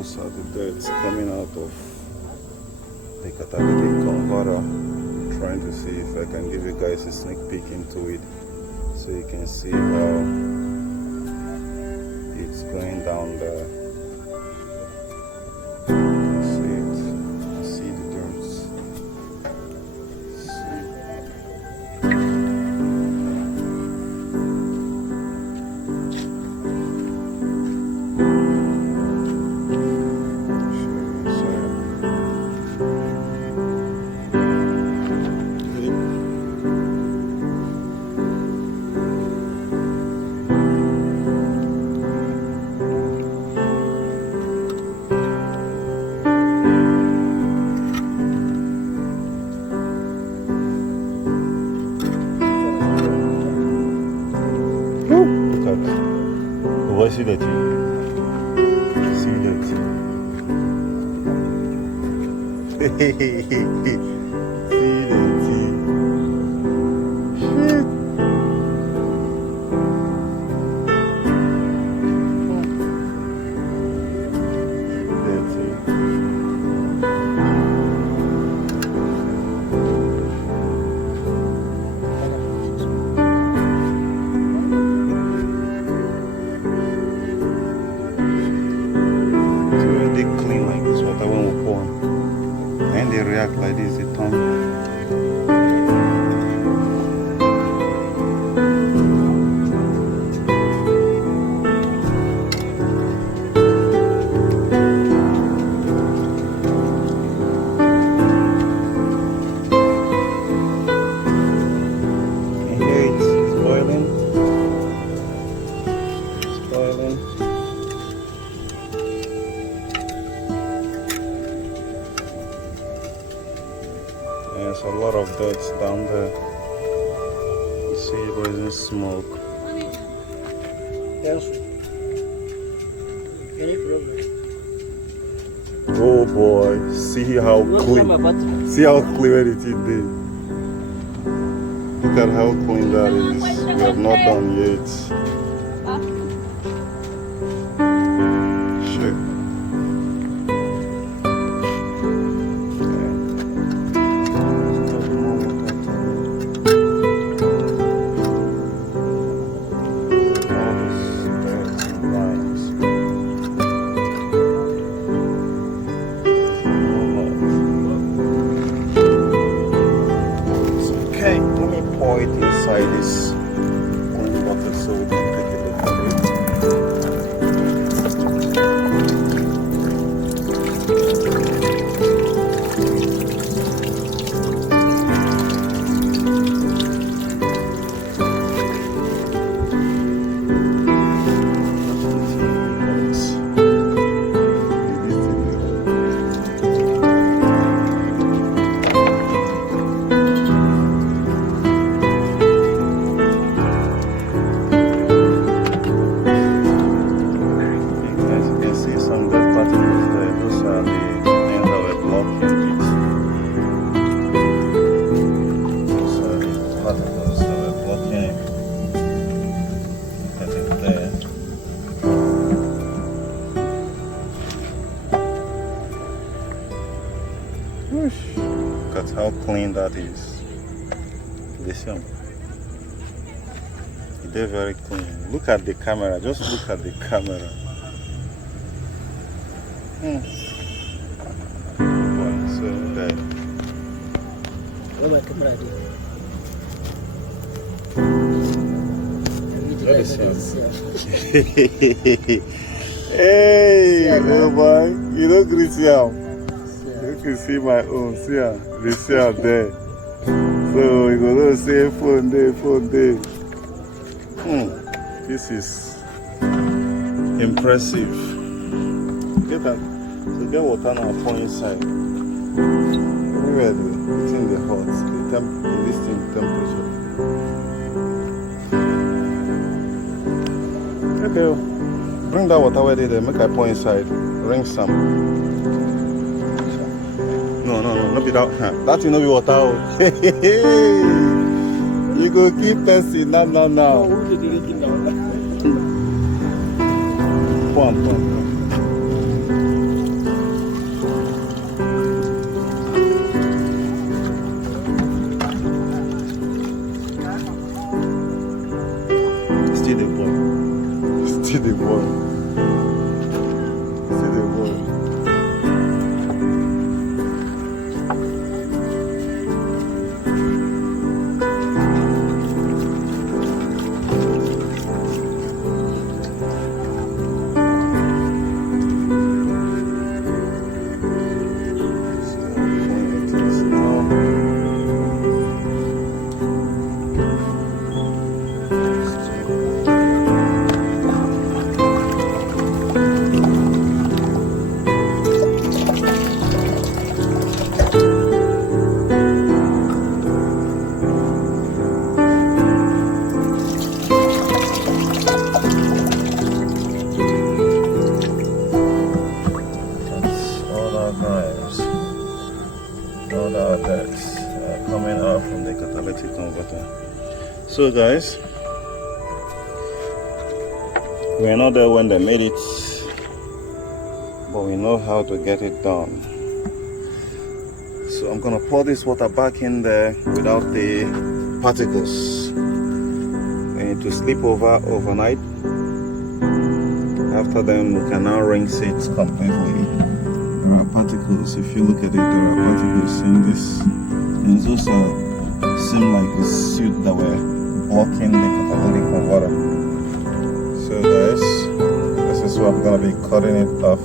Those are the dirts coming out of the catalytic converter. Trying to see if I can give you guys a sneak peek into it so you can see how it's going down there. See it, see the dirt. See that tea. See that tea. See that tea. Shit. That's it. Clean like this water when we pour, and they react like this, they turn. And here it's boiling. It's boiling. There's a lot of dirt down there. You see rising smoke. Yes. Any problem? Oh boy, see how clean. See how clear it is. Look at how clean that is. We have not done yet. Sure. Okay, let me pour it inside this clean bottle so we can take a look at it. Look at how clean that is. Listen, they're very clean. Look at the camera, just look at the camera. So that. What my camera do? Hey, oh boy, you know Christian. You can see my own, see her, they see her there. So you're going to say phone day, phone day. This is impressive. Get that. So get water now, pour inside. Everywhere it's in the hot, the listing temperature. Okay, bring that water where they there, make I pour inside. Ring some. No, not be that. That will not be water. You go keep person now. Pour. See the ball. See the ball. Coming out from the catalytic converter. So guys, we're not there when they made it, but we know how to get it done. So I'm gonna pour this water back in there without the particles. We need to sleep overnight. After then we can now rinse it completely. There are particles. If you look at it, there are particles in this. And those seem like a suit that were blocking the catalytic converter. So guys, this is what I'm gonna be cutting it off.